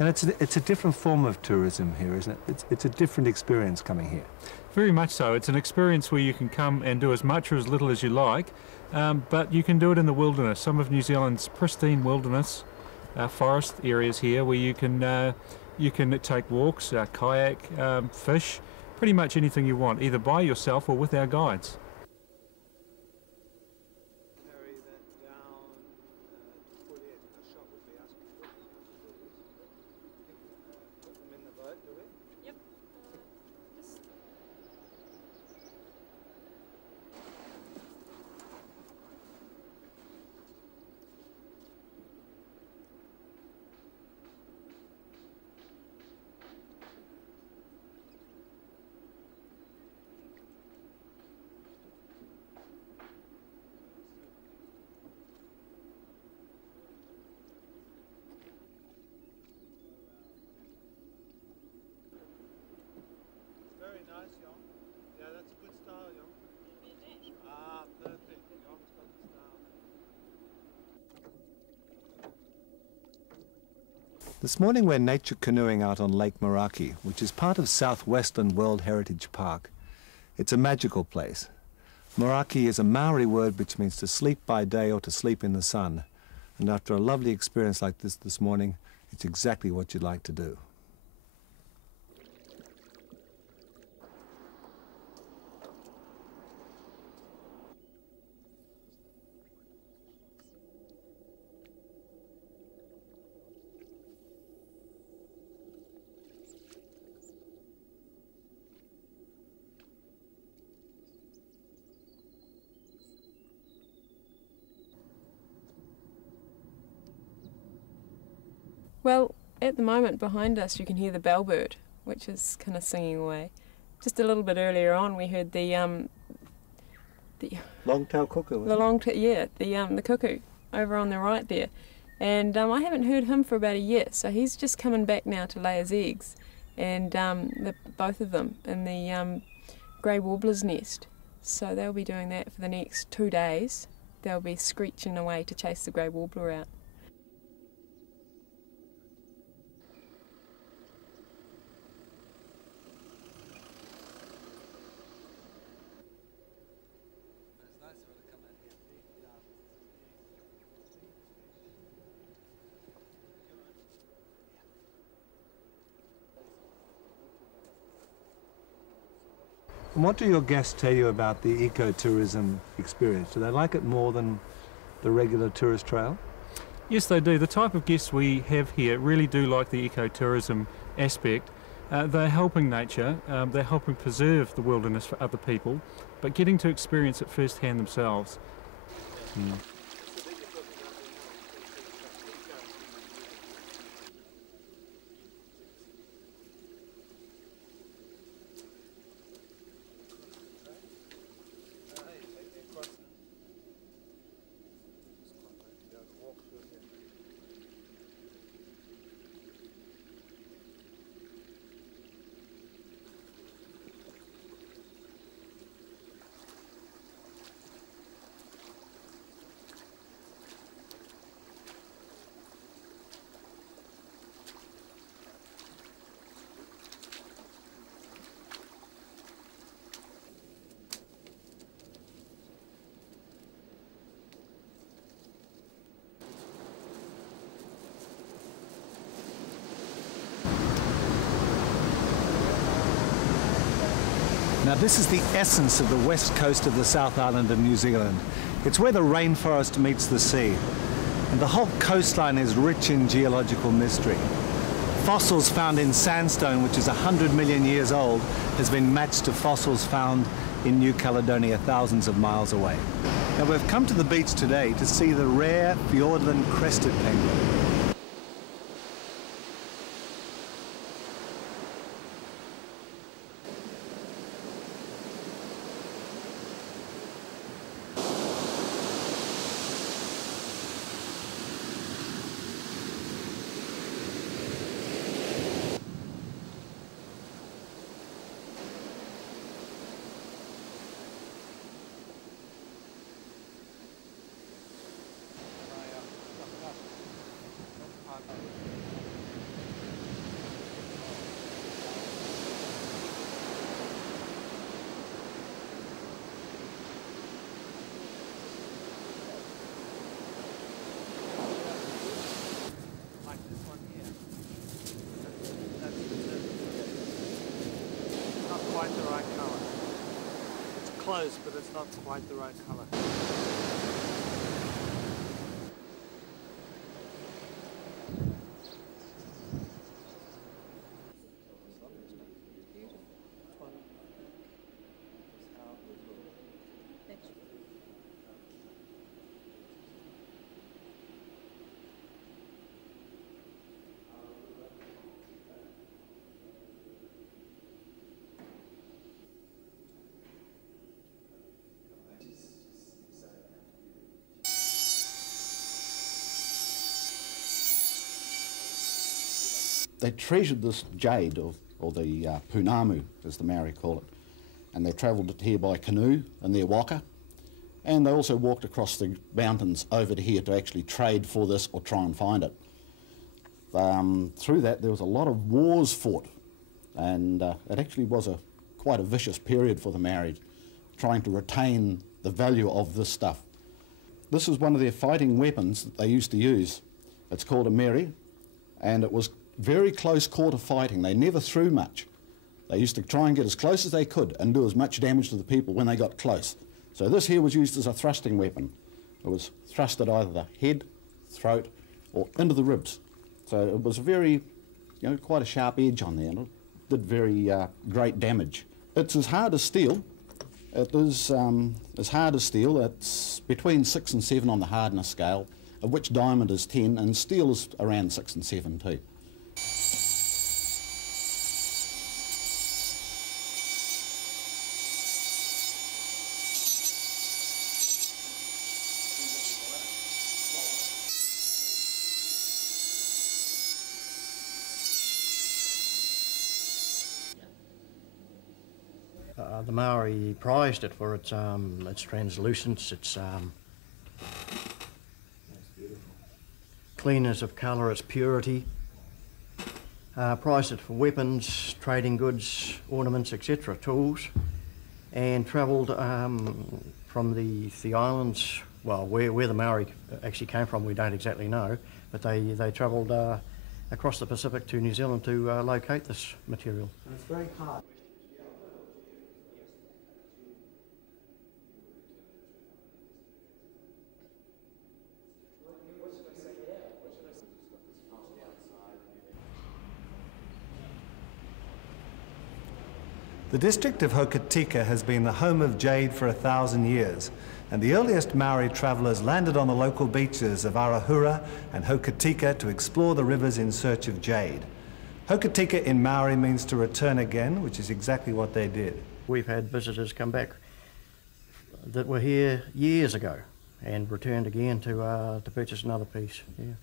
And it's a different form of tourism here, isn't it? It's a different experience coming here. Very much so. It's an experience where you can come and do as much or as little as you like, but you can do it in the wilderness. Some of New Zealand's pristine wilderness, forest areas here where you can take walks, kayak, fish, pretty much anything you want, either by yourself or with our guides. Very nice, Jon. Yeah, that's a good style, Jon. Ah, perfect. Jon's got the style. This morning we're nature canoeing out on Lake Moeraki, which is part of Southwestern World Heritage Park. It's a magical place. Moeraki is a Maori word which means to sleep by day or to sleep in the sun. And after a lovely experience like this morning, it's exactly what you'd like to do. Well, at the moment behind us you can hear the bellbird, which is kind of singing away. Just a little bit earlier on we heard the long-tailed cuckoo. The cuckoo over on the right there, and I haven't heard him for about a year, so he's just coming back now to lay his eggs, and both of them in the grey warbler's nest. So they'll be doing that for the next 2 days. They'll be screeching away to chase the grey warbler out. And what do your guests tell you about the ecotourism experience? Do they like it more than the regular tourist trail? Yes, they do. The type of guests we have here really do like the ecotourism aspect. They're helping nature, they're helping preserve the wilderness for other people, but getting to experience it firsthand themselves. Now this is the essence of the west coast of the South Island of New Zealand. It's where the rainforest meets the sea. And the whole coastline is rich in geological mystery. Fossils found in sandstone, which is 100 million years old, has been matched to fossils found in New Caledonia thousands of miles away. Now we've come to the beach today to see the rare Fiordland crested penguin. close, but it's not quite the right colour. They treasured this jade, or the punamu, as the Maori call it, and they travelled it here by canoe in their waka, and they also walked across the mountains over to here to actually trade for this or try and find it. Through that there was a lot of wars fought, and it actually was quite a vicious period for the Maori, trying to retain the value of this stuff. This is one of their fighting weapons that they used to use. It's called a mere, and it was very close quarter fighting. They never threw much. They used to try and get as close as they could and do as much damage to the people when they got close. So this here was used as a thrusting weapon. It was thrust at either the head, throat, or into the ribs. So it was very, quite a sharp edge on there, and it did very great damage. It's as hard as steel. It is as hard as steel. It's between 6 and 7 on the hardness scale, of which diamond is 10, and steel is around 6 and 7 too. The Maori prized it for its translucence, its cleanness of colour, its purity. Prized it for weapons, trading goods, ornaments, etc., tools, and travelled from the islands. Well, where the Maori actually came from, we don't exactly know, but they travelled across the Pacific to New Zealand to locate this material. And it's very hard. The district of Hokitika has been the home of jade for 1,000 years, and the earliest Maori travellers landed on the local beaches of Arahura and Hokitika to explore the rivers in search of jade. Hokitika in Maori means to return again, which is exactly what they did. We've had visitors come back that were here years ago and returned again to purchase another piece. Yeah.